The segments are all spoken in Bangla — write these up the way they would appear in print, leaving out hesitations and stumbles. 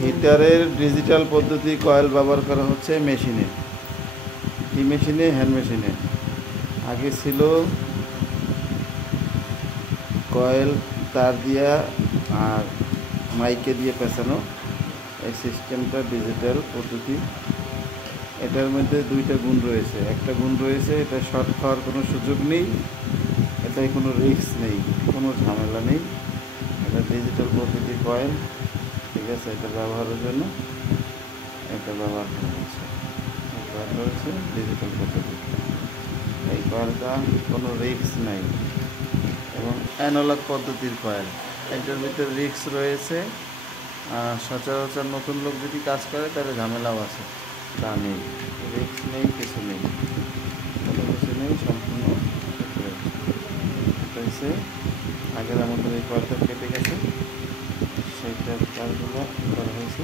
হিটারের ডিজিটাল পদ্ধতি কয়েল ব্যবহার করা হচ্ছে মেশিনে। কি মেশিনে? হ্যান্ড মেশিনে। আগে ছিল কয়েল তার দিয়া আর মাইকে দিয়ে পেঁচানো। এই সিস্টেমটা ডিজিটাল পদ্ধতি। এটার মধ্যে দুইটা গুণ রয়েছে। একটা গুণ রয়েছে, এটা শর্ট খাওয়ার কোনো সুযোগ নেই, এটায় কোনো রিস্ক নেই, কোনো ঝামেলা নেই। এটা ডিজিটাল পদ্ধতি কয়েল, ঠিক আছে? এটা ব্যবহারের জন্য এটা ব্যবহার করা হয়েছে। কয়েলটা হচ্ছে ডিজিটাল পদ্ধতি। এই কয়েলটা কোনো রিস্ক নাই এবং অ্যানালগ পদ্ধতির কয়েল। এটার ভিতরে রিস্ক রয়েছে। সচরাচর নতুন লোক যদি কাজ করে তাহলে ঝামেলাও আছে। তা নেই, রিস্ক নেই, কিছু নেই, কোনো কিছু নেই, সম্পূর্ণ এটা হচ্ছে আগের আমাদের এই কয়েলটা কেটে গেছে, সেইটার কাজগুলো করা হয়েছে।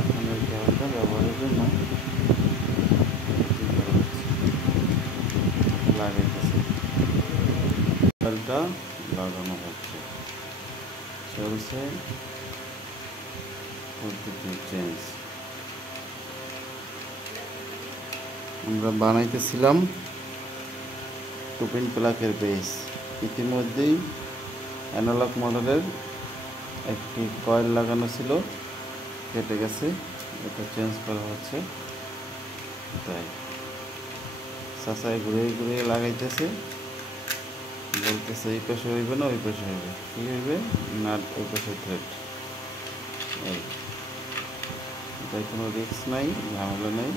এখন এই কয়েলটা ব্যবহারের জন্য লাগাইতেছে, কয়েলটা লাগানো হচ্ছে, চলছে পদ্ধতি চেঞ্জ। আমরা বানাইতেছিলাম 2 পিন প্লাগের বেস। ইতিমধ্যেই অ্যানালগ মডেলের একটি কয়েল লাগানো ছিল, কেটে গেছে, এটা চেঞ্জ করা হচ্ছে। তাই চাচাই ঘুরিয়ে ঘুরিয়ে লাগাইতেছে, বলতেছে এই পাশে হইবে না ওই পাশে হইবে, কী হইবে? নাট ওই পাশে থ্রেড। এই এটাই কোনো রিস্ক নাই, ঝামেলা নেই,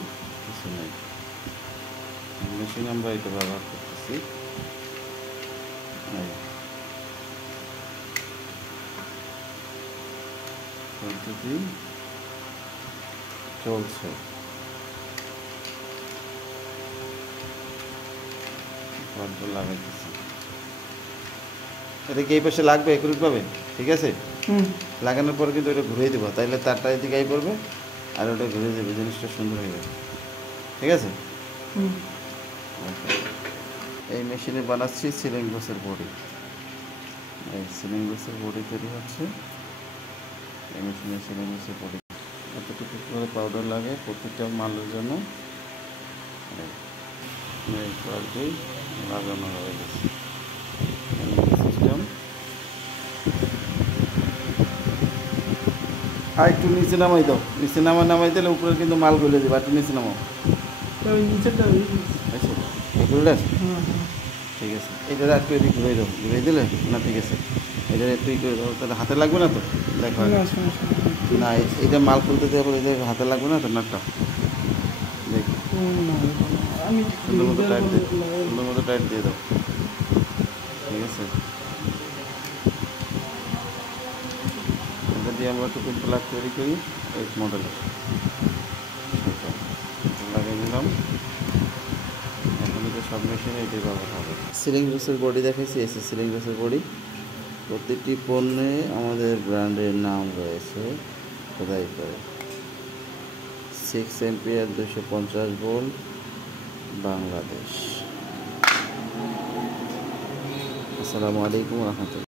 কিছু নেই। মেশিন আমরা এটা ব্যবহার করতেছি। পদ্ধতি চলছে। লাগাইতেছি, এটা কি এই পাশে লাগবে একইভাবে? ঠিক আছে, লাগানোর পর কিন্তু ওটা ঘুরিয়ে দেবো, তাইলে তারটা এদিকে আই পড়বে আর ওটা ঘুরে যাবে, জিনিসটা সুন্দর হয়ে যাবে। ঠিক আছে। এই মেশিনে বানাচ্ছি সিলিং বক্সের বডি। এই সিলিং বক্সের বডি তৈরি হচ্ছে এই মেশিনে। সিলিং বক্সের বডি এতটুকু করে পাউডার লাগে প্রত্যেকটা মালের জন্য। এই কয়েলটি লাগানো হয়ে গেছে সিস্টেম। আর একটু নিচে নামাই দাও, নিচে নামাই দিলে উপরে কিন্তু মাল গলে যাবে। একটু নিচে নামাও, ঠিক আছে। এটা একটু এদিক ঘুরে দাও, ঘুরে দিলে না, ঠিক আছে। এটা একটু করে দাও, তাহলে হাতে লাগবে না তো? দেখো না, এটা মাল খুলতে দেওয়া পরে এটা হাতে লাগবে না তো নাটটা? দেখো সুন্দর মতো টাইট দিয়ে, সুন্দর মতো টাইট দিয়ে দাও, ঠিক আছে। এটা দিয়ে আমরা 2 পিন প্লাগ তৈরি করি এই মডেলের। লাগিয়ে দিলাম। এখন এটা সব মেশিনে এটাই ব্যবহার হবে। সিলিং বক্সের বডি দেখাইছি, এসে সিলিং বক্সের বডি। প্রতিটি পণ্যে আমাদের ব্র্যান্ডের নাম রয়েছে খোদাই করে। 6 এম্পিয়ার 250 ভোল্ট বাংলাদেশ। আসসালামু আলাইকুম রহমতুল্লাহ।